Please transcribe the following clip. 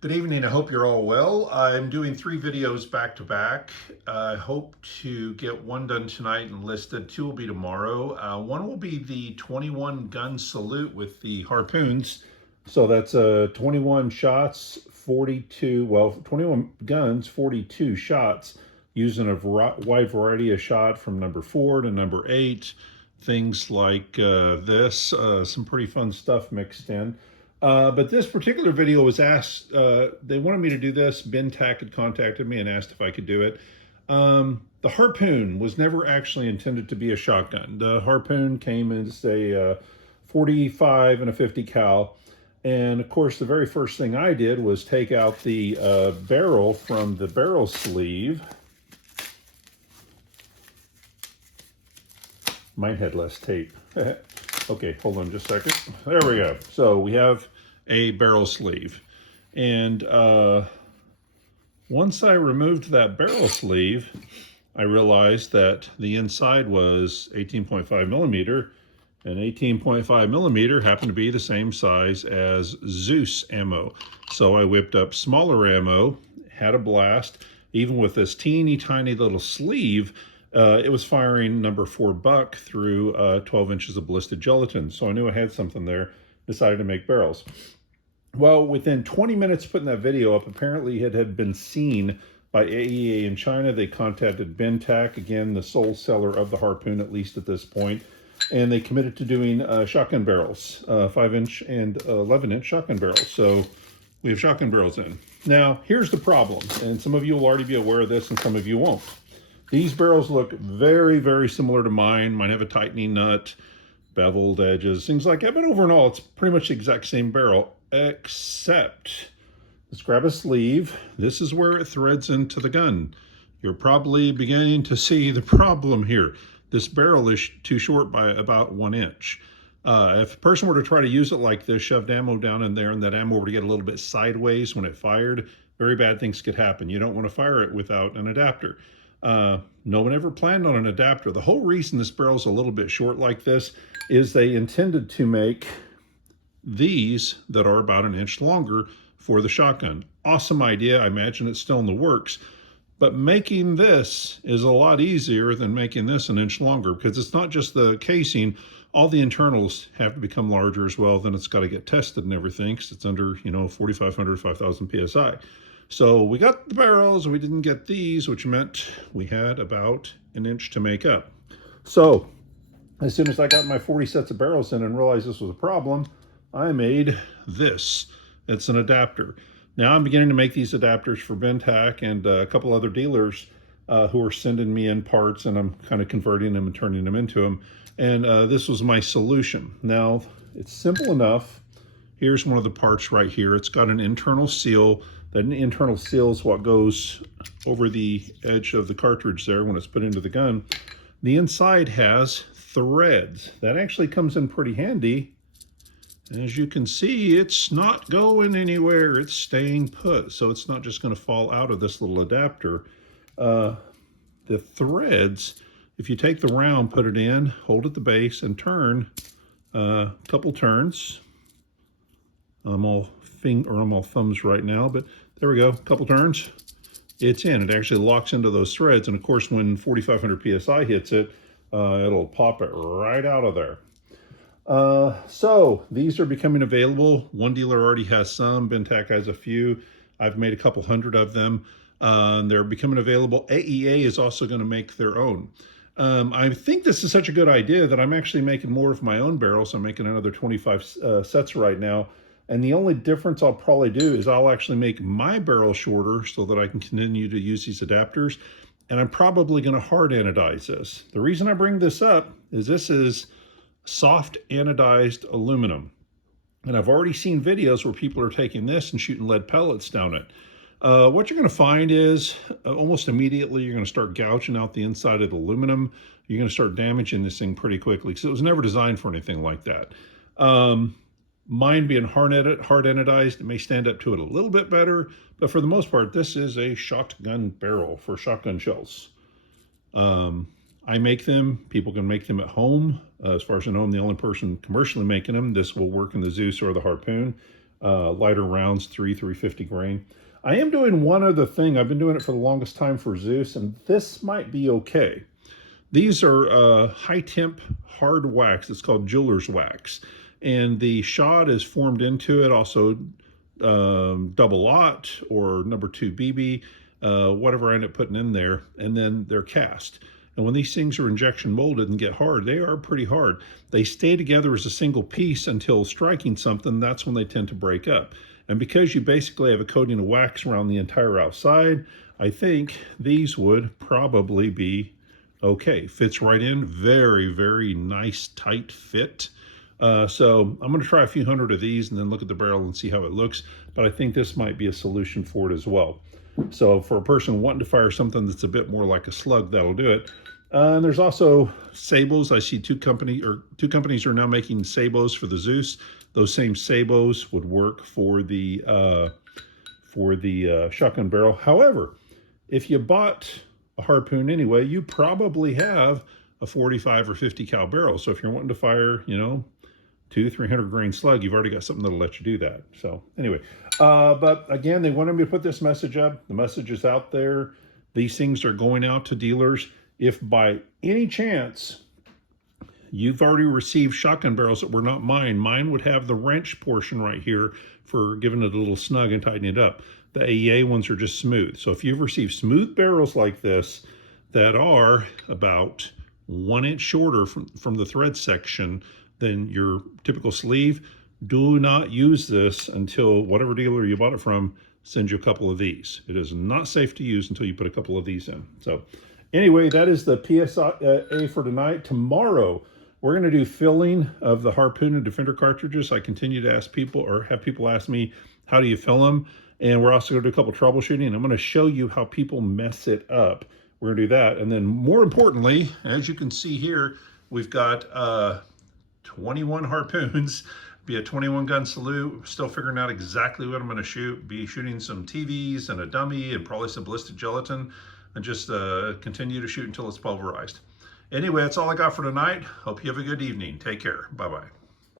Good evening. I hope you're all well. I'm doing 3 videos back to back. I hope to get one done tonight and listed. 2 will be tomorrow. One will be the 21 gun salute with the harpoons. So that's 21 shots, 21 guns, 42 shots, using a wide variety of shot from number 4 to number 8. Things like this, some pretty fun stuff mixed in. But this particular video was asked, they wanted me to do this. BinTac had contacted me and asked if I could do it. The Harpoon was never actually intended to be a shotgun. The Harpoon came as a 45 and a 50 cal. And of course, the very first thing I did was take out the barrel from the barrel sleeve. Mine had less tape. Okay, hold on just a second. There we go. So we have a barrel sleeve. And once I removed that barrel sleeve, I realized that the inside was 18.5 millimeter, and 18.5 millimeter happened to be the same size as Zeus ammo. So I whipped up smaller ammo, had a blast. Even with this teeny tiny little sleeve, it was firing number 4 buck through 12 inches of ballistic gelatin. So I knew I had something there, decided to make barrels. Well, within 20 minutes of putting that video up, apparently it had been seen by AEA in China. They contacted BinTac, again, the sole seller of the Harpoon, at least at this point, and they committed to doing shotgun barrels, 5-inch and 11-inch shotgun barrels. So we have shotgun barrels in. Now, here's the problem, and some of you will already be aware of this and some of you won't. These barrels look very, very similar to mine. Mine have a tightening nut, beveled edges, things like that. But overall, it's pretty much the exact same barrel, except, let's grab a sleeve. This is where it threads into the gun. You're probably beginning to see the problem here. This barrel is too short by about 1 inch. If a person were to try to use it like this, shoved ammo down in there, and that ammo were to get a little bit sideways when it fired, very bad things could happen. You don't want to fire it without an adapter. No one ever planned on an adapter. The whole reason this barrel's a little bit short like this is they intended to make these that are about 1 inch longer for the shotgun. Awesome idea. I imagine it's still in the works. But making this is a lot easier than making this 1 inch longer, because it's not just the casing. All the internals have to become larger as well. Then it's got to get tested and everything, because it's under, 4,500, 5,000 PSI. So we got the barrels, we didn't get these, which meant we had about 1 inch to make up. So as soon as I got my 40 sets of barrels in and realized this was a problem, I made this. It's an adapter. Now I'm beginning to make these adapters for BinTac and a couple other dealers who are sending me in parts, and I'm kind of converting them and turning them into them. And this was my solution. Now, it's simple enough. Here's one of the parts right here. It's got an internal seal. That internal seal is what goes over the edge of the cartridge there when it's put into the gun. The inside has threads. That actually comes in pretty handy. As you can see, it's not going anywhere. It's staying put. So it's not just going to fall out of this little adapter. The threads, if you take the round, put it in, hold at the base, and turn a couple turns. I'm all thumbs right now, but there we go, a couple turns, it's in. It actually locks into those threads, and of course when 4,500 PSI hits it, it'll pop it right out of there. So these are becoming available. One dealer already has some, BinTac has a few. I've made a couple hundred of them. They're becoming available. AEA is also going to make their own. I think this is such a good idea that I'm actually making more of my own barrels. I'm making another 25 sets right now. And the only difference I'll probably do is I'll actually make my barrel shorter so that I can continue to use these adapters. And I'm probably going to hard anodize this. The reason I bring this up is this is soft anodized aluminum. And I've already seen videos where people are taking this and shooting lead pellets down it. What you're going to find is almost immediately you're going to start gouging out the inside of the aluminum. You're going to start damaging this thing pretty quickly because it was never designed for anything like that. Mine being hard anodized, it may stand up to it a little bit better, but for the most part, this is a shotgun barrel for shotgun shells. I make them. People can make them at home. As far as I know, I'm the only person commercially making them. This will work in the Zeus or the Harpoon. lighter rounds, 350 grain. I am doing one other thing. I've been doing it for the longest time for Zeus, and this might be okay. These are high temp hard wax. It's called jeweler's wax. And the shot is formed into it, also double aught or number 2 BB, whatever I end up putting in there, and then they're cast. And when these things are injection molded and get hard, they are pretty hard. They stay together as a single piece until striking something. That's when they tend to break up. And because you basically have a coating of wax around the entire outside, I think these would probably be okay. Fits right in. Very, very nice, tight fit. So I'm going to try a few hundred of these and then look at the barrel and see how it looks. But I think this might be a solution for it as well. So for a person wanting to fire something that's a bit more like a slug, that'll do it. And there's also sabots. I see two companies are now making sabots for the Zeus. Those same sabots would work for the shotgun barrel. However, if you bought a Harpoon anyway, you probably have a 45 or 50 cal barrel. So if you're wanting to fire, 200-300 grain slug, you've already got something that'll let you do that. So anyway, but again, they wanted me to put this message up. The message is out there. These things are going out to dealers. If by any chance you've already received shotgun barrels that were not mine would have the wrench portion right here for giving it a little snug and tightening it up. The AEA ones are just smooth. So if you've received smooth barrels like this that are about 1 inch shorter from the thread section than your typical sleeve, do not use this until whatever dealer you bought it from sends you a couple of these. It is not safe to use until you put a couple of these in. So anyway, that is the PSA for tonight. Tomorrow, we're going to do filling of the Harpoon and Defender cartridges. I continue to ask people, or have people ask me, how do you fill them? And we're also going to do a couple troubleshooting. I'm going to show you how people mess it up. We're going to do that. And then more importantly, as you can see here, we've got 21 Harpoons, be a 21 gun salute. Still figuring out exactly what I'm going to shoot. Be shooting some TVs and a dummy and probably some ballistic gelatin, and just continue to shoot until it's pulverized. Anyway, that's all I got for tonight. Hope you have a good evening. Take care. Bye-bye.